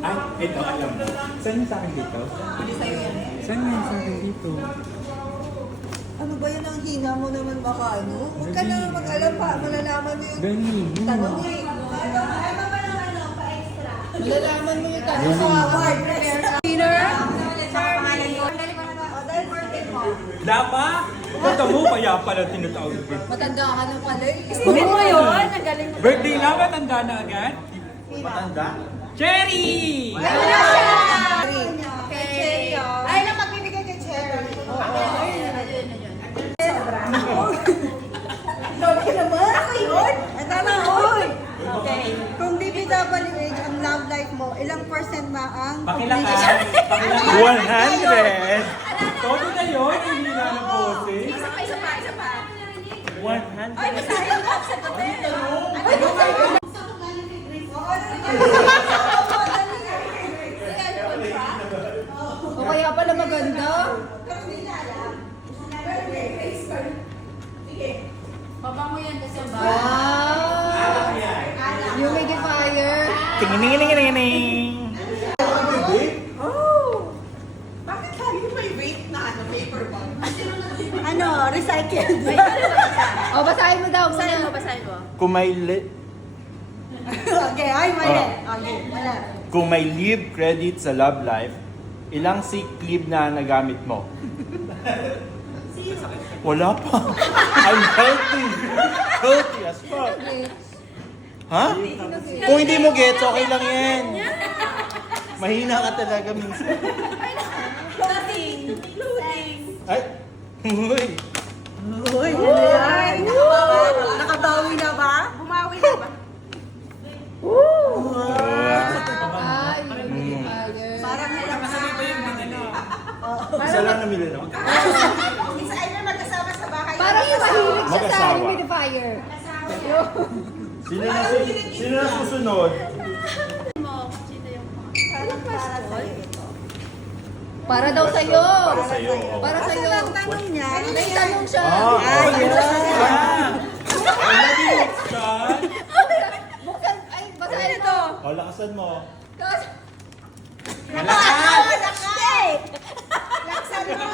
Ay, ito, alam mo. Saan yung sa akin dito? Hindi sa'yo yan eh. Saan yung sa akin dito? Ano ba yan ang hina mo naman baka ano? Huwag ka na mag-alam pa. Malalaman mo yung Gani. tanong eh. Ano ba yung ano, pa-extra? Malalaman mo yung tanong sa award. Winner? Sa pangalan mo. O, dahil birthday mo. Dapa? Punta mo, kaya pala tinatawag ko. Matanda ka na pala eh. Hindi mo yun, nagaling mo. Birthday na, matanda na agad? Matanda? Cherry! Ayun na siya! Kay Cherry, oh. Ay, lang magbibigay kay Cherry. Lord naman! Ako yun! Ito na, oy! Okay. Kung DPWH ang love life mo, ilang percent na ang Pakilakan. Pakilakan. 100! Todo na yun, hindi na ng boses. Isa pa, isa pa, isa pa. 100! Ay, basahin mo. Sagutin. Ano ba yun? O kaya pala maganda? Pabango yan kasi ba? Wow! Humidifier. Tingin-tingin-tingin-tingin! Oh! Bakit lagi may weight na ano, paper bag? Ano, recycled. O, basahin mo daw Basahin mo, muna. basahin mo. Okay, ay, mali. Okay, wala. Kung may leave credit sa love life, ilang sick leave na nagamit mo? Wala pa. I'm healthy. Healthy as fuck. Ha? Kung hindi mo gets, okay lang yan. Mahina ka talaga minsan. Loading. Loading. Ay, uy. Uy, ano yan? Nakabawi na ba? Bumawi na ba? Ay, humidifier. Parang Kasama ba yung binili? Isa lang namili no? Isa ay may magkasama sa bahay. Parang mahilig siya sa Mag-asawa. humidifier. Sino na susunod? mo. Sino yung Parang para sa'yo ito. Para daw sa'yo. Para sa'yo. Para sa'yo. ang tanong niya? May tanong siya. Saan? Buksan, ay, basahin ito. O, lakasan mo. Laksan mo!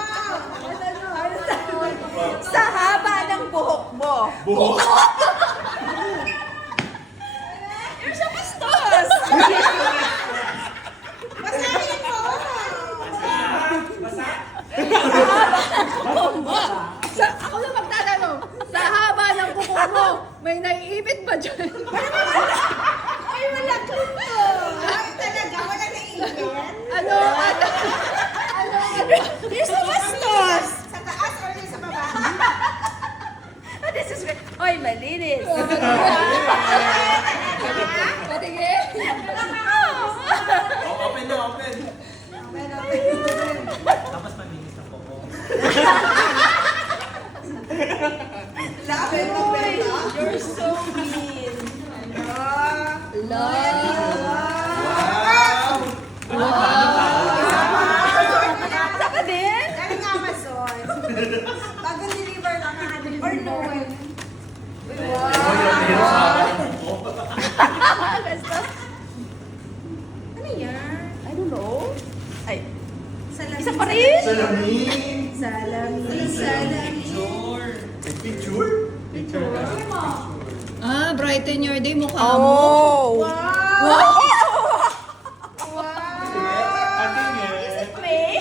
Sa haba ng buhok mo. Buhok. You're so bastos! Basahin mo! Ako na magtatanong. Sa haba ng kuko mo, may naiipit ba dyan? Ay, wala clue to! Ay, talaga, wala naiingin? Ano? You're so bastos! Sa taas or yung sa baba? Oh, this is great. Oy, malinis. Patingin. Open na, open. Tapos malinis na po. Labi mo, Bella. You're so mean. Saka din? Galing Amazon. Bagong deliver lang na or Noel. Ano yan? I don't know. Ay. Isa pa rin? Salamin. Salamin. Picture? Ah, brighten your day mukha mo. Wow! Patingin. May?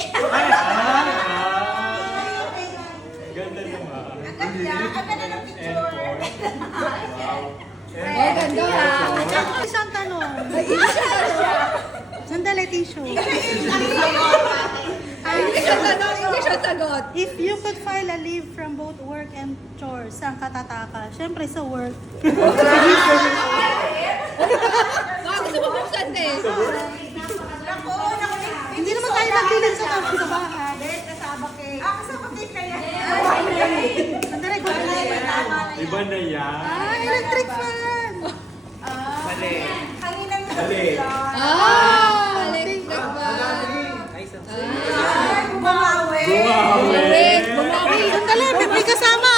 Ganda naman. Ang ganda ng picture. Ay, ganda. Isang tanong. Siya. Sandali, tissue. Hindi siya tanong, hindi siya sagot. If you could file a leave from both work and chores, saan ka tataka? Siyempre sa work. Baka gusto mo buksan eh. Naku, Hindi naman tayo naglilig sa bahay. kasama cake. Ah, kasama cake kaya. Sandali, ko Iba na yan. electric fan! Kanina yung Dali. Ah, electric fan. bumawi. Wait, bumawi. Sandali, may kasama!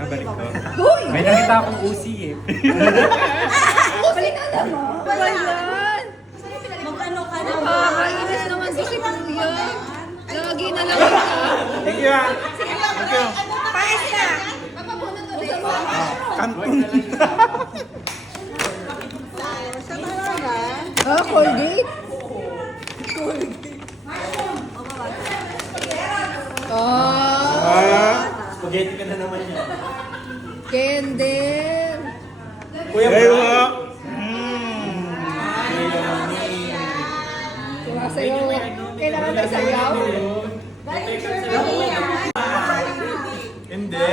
Balik ko. Uy! May nakita akong usi eh. Balikan mo. yan? Mag-ano ka na? Nakakainis naman si Kuya. Lagi na lang ka. Thank you, ah. Thank you. Paes na! Kantun. Sa talaga? Ah, Colgate? Spaghetti ka na naman yan. Kendall. Kuya Bro. Sumasayaw. Kailangan may sayaw? Hindi.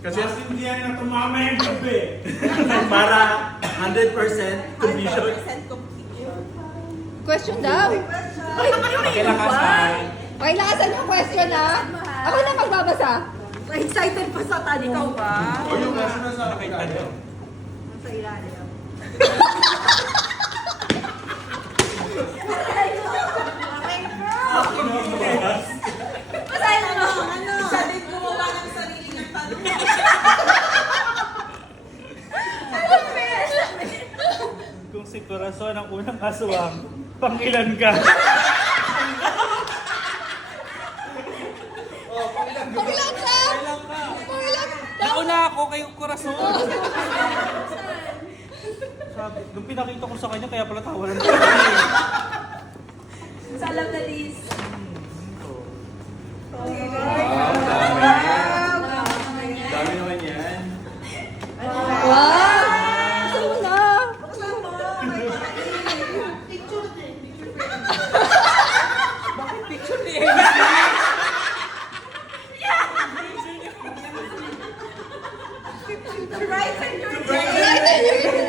Kasi hindi yan na tumama yung gabi. Para 100% condition. Question daw. Pakilakasan. Pailakasan yung question ha. Ako na magbabasa. Excited pa sa tani ka ba? O yung question na sa akin. Sa ilalim. Basahin mo. Ano? Siya din gumawa ng sarili niyang tanong. Kung si Corazon ang unang aswang, pangilan ka? Pakilang ka! Pakilang! Nauna ako kay Corazon. Sabi, nung pinakita ko sa kanya, kaya pala tawanan ko. Sa alam na list. Dami naman yan. Wow! Gusto mo na!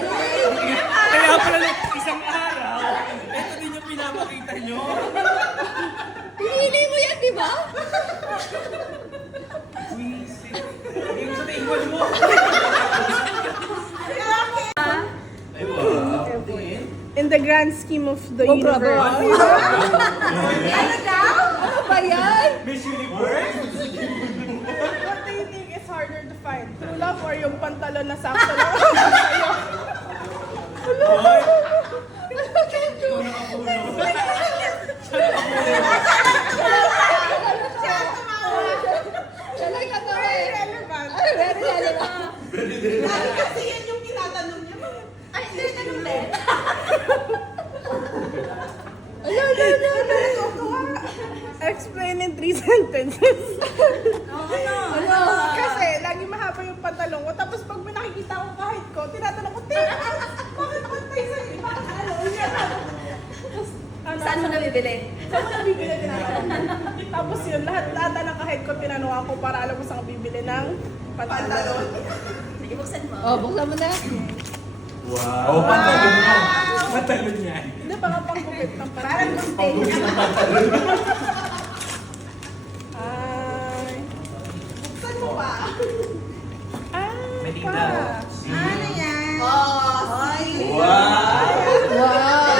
Kaya pala isang araw, ito din yung pinapakita nyo. Pinili mo yan, di ba? Yung sa table mo. In the grand scheme of the Oh, universe. bravo. Ano daw? Ano ba yan? Miss Universe? What do you think is harder to find? True love or yung pantalon na sakto lang sa'yo? Siya lang katawa eh. Relevant. Ay, very relevant. Kasi yan yung tinatanong niya. Ay, hindi tanong din. Explain in 3 sentences. Ano? Kasi lagi mahaba yung pantalon ko. Tapos pag may nakikita ko kahit ko, tinatanong ko, Tina, bakit ako tayo sa'yo? Bakit ano? Ano? Saan mo nabibili? Saan mo nabibili tinatanong? Tapos yun, lahat ng kahit ko tinanong ako para alam ko saan bibili ng pantalon. Sige, buksan mo. Oh, buksan mo na. Wow. Oh, pantalon mo. Matalon yan. Hindi, baka panggupit ng Parang pantalon. gunting. Ay. Buksan mo pa. Ay, tingnan. pa. Ano yan? Oh, ay. Wow. Wow!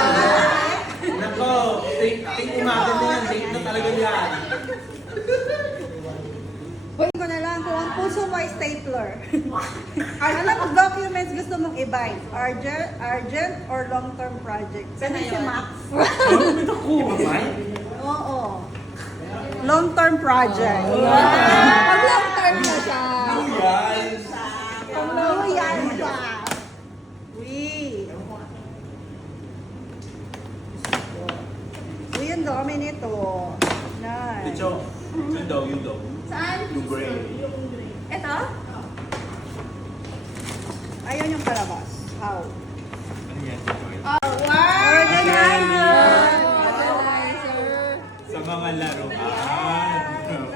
Nako, take umaga na yan. Take na talaga yan. Pwede ko na lang kung ang puso mo ay stapler. Anong documents gusto mong i-buy? Urgent or long-term project? Sana si Max. Oo. Long-term project. Pag long term na siya. Oh, yan siya. Uy, ang dami nito. Nice. Dicho, yun daw, yun daw. Saan? Yung gray. Ito? Ayun yung palabas. How? Ano yan? Organizer! Organizer. Sa mga laruan.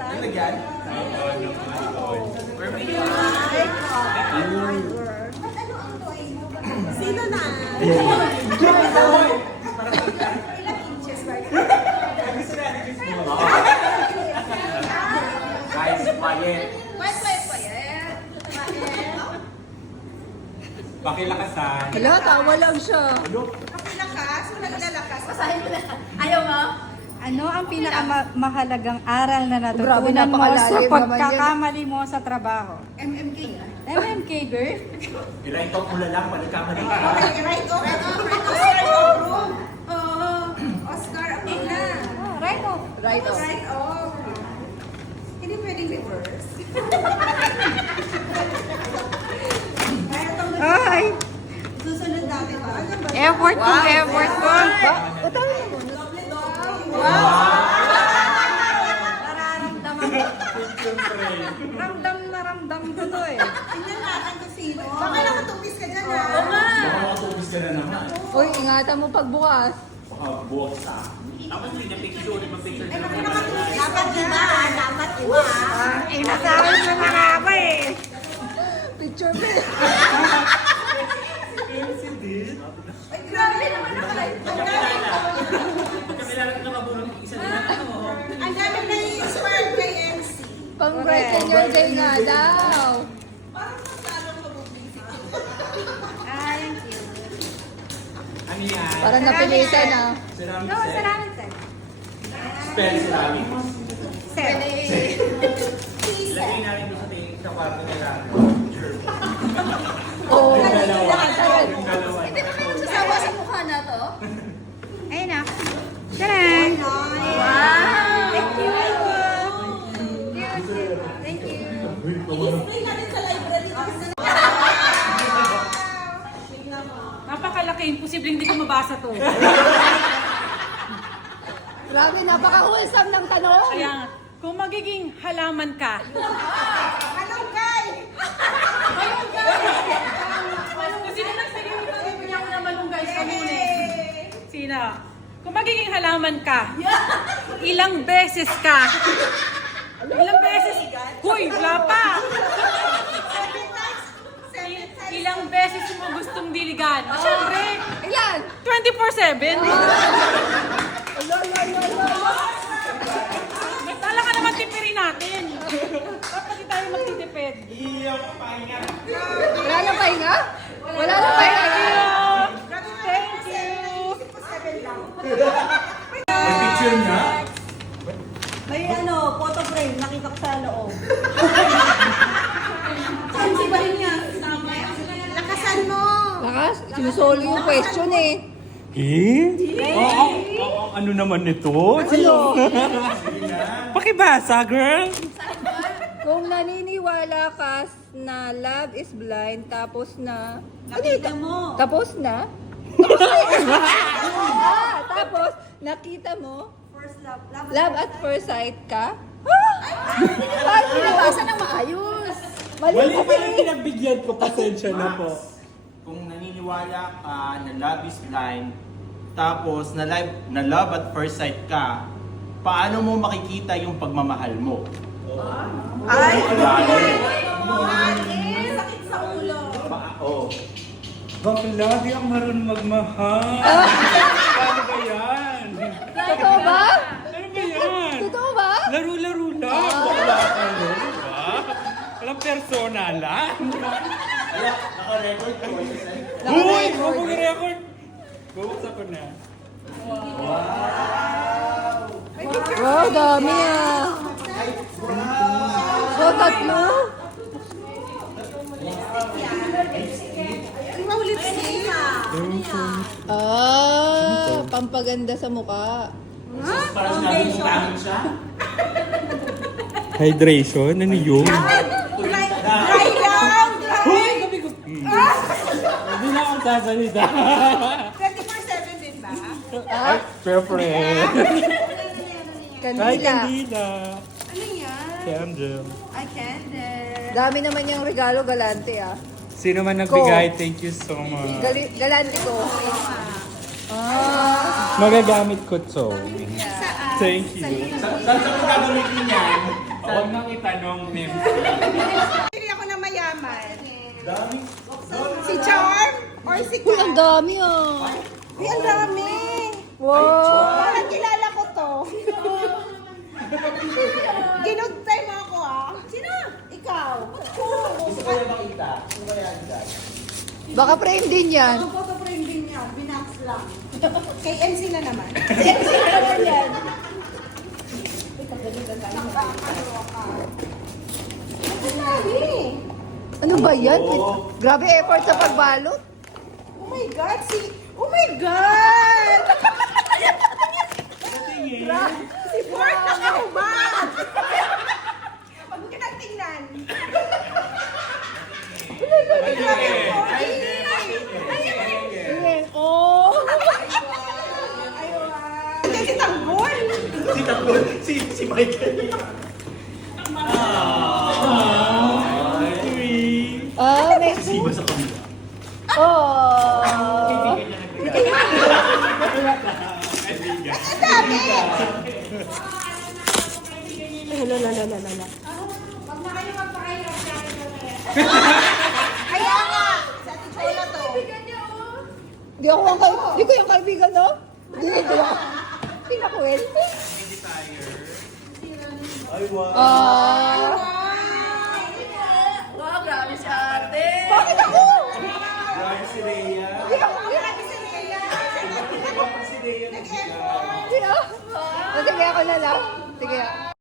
Ano yan? Sino na? Guys, quiet. Pakilakasan. Hala, tawa lang siya. Lakas? Walang lalakas. Basahin mo na. Ayaw mo? Ano ang pinakamahalagang aral na Grabe, natutunan mo sa napakalalim naman yan. pagkakamali mo sa trabaho? MMK nga. MMK girl. Right off mo na lang, balik ka man. Okay, right off. Oscar approve. Oo. Oscar approve na. Right off. Right off. Right off. Hindi pwedeng reverse. Kaya itong Ay! susunod natin ba? Ano ba? Effort ko, effort ko. Nararamdaman ko. Ramdam na ramdam ko to eh. Tingnan natin kung sino. Baka nakatupis ka dyan ha. Baka matubis ka na naman. Uy, ingatan mo pagbukas. Baka buwak sa akin. Tapos hindi na picture, picture na naman. Dapat iba ha. Dapat iba ha. Inasahan mo na nga ba eh. Picture me. Ay, grabe naman ako. Magkakilala ka nakabulong isa din na ano. Ang dami na i-inspired kay MC. Pang bright in your day nga daw. Parang mas lalong mabubisi. Ay, ang cute. Ano yan? Parang napilitan ah. Ceramic No, set. salamat sir. Spell ceramic. Sir. Ilagay natin doon sa tingin sa kwarto nila. Oo. Yung dalawa. Hindi ba kayo sasawa sa mukha na to? Ayun na. Tadaan! Wow! Thank you! Thank you. I-display natin sa library. Napakalaki. Imposible hindi ko mabasa to. Grabe, napaka-wholesome ng tanong. Kaya nga, kung magiging halaman ka, Malunggay! kung sino nagsige mo ito, bibigyan ako ng malunggay sa lunes. Sino? Kung magiging halaman ka, ilang beses ka? Ilang beses? Huy, wala pa! Ilang beses mo gustong diligan? Siyempre, Ayan! 24/7. Tala ka naman tipirin natin. Dapat di tayo magtitipid. Wala na pahinga? Wala na pahinga. Thank you. May picture na? May photo frame. Nakita ko sa loob. Saan si ba rin yan? Lakasan mo! Lakas, sinusolo yung question eh. Ano naman ito? Ano? Pakibasa, girl! Kung naniniwala ka na love is blind, tapos na... Nakita mo. Tapos na? Tapos, nakita mo, First love. love at first sight ka? Sinabasa ng maayos. Mali Mali pa kasi. lang pinagbigyan ko, pasensya na po. Kung naniniwala ka na love is blind, tapos na love at first sight ka, paano mo makikita yung pagmamahal mo? Ay! Malalim. Sakit sa ulo. Oh. Bakla, di ako marunong magmahal. Paano ba yan? Totoo ba? Ano ba yan? Totoo ba? Laro-laro lang. Bakla ka, no? Diba? Walang personalan. Ala, naka-record ko. Uy! Mag-record! Bubuksan ko na. Wow, dami ah. Oh, tatlo? Ah, pampaganda sa mukha. Para sinabi mo pangin siya? Hydration? Ano yun? Dry lang! Uy! Gabi ko. Hindi na akong sasalita. 24/7 din ba? Ah, Siyempre. Ay, kandila. kandila. Ano yan? Candle. I candle. Dami naman yung regalo, galante ah. Sino man nagbigay, thank you so much. Galante ko. Ah, Magagamit ko to. Thank you. Saan mo gagamitin yan? Huwag nang itanong, Nim. Pili ako na mayaman. Dami. Si Charm or si uy, ang Kat? dami ah. Uy, ang dami! Wow. Parang kilala ko to. Ginugtay mo ako ah. Sino? Ikaw. Gusto ko yung makita. Gusto ko yan dyan. Baka frame din yan. Ang photo frame din niya. Binax lang. Kay MC na naman. Kay MC na naman yan. Nakakaloka ka. Ang dami. Ano ba yan? Grabe effort sa pagbalot. Oh my God, Oh my God! Si Ford na kahubad! Huwag mo kitang tingnan. Oh! Kasi tanggol! Si Tanggol, si Michael. Next. Siba sa kamila. Oh! Kaya nga! Sa titola to. Di ako di ko yung kaibigan, no? Di ako. Pinakwento. Ay, wow. Wow, grabe si ate. Bakit ako? Grabe si Rhea. Di ako. Si Rhea. Di ako. Sige, ako na lang. Sige.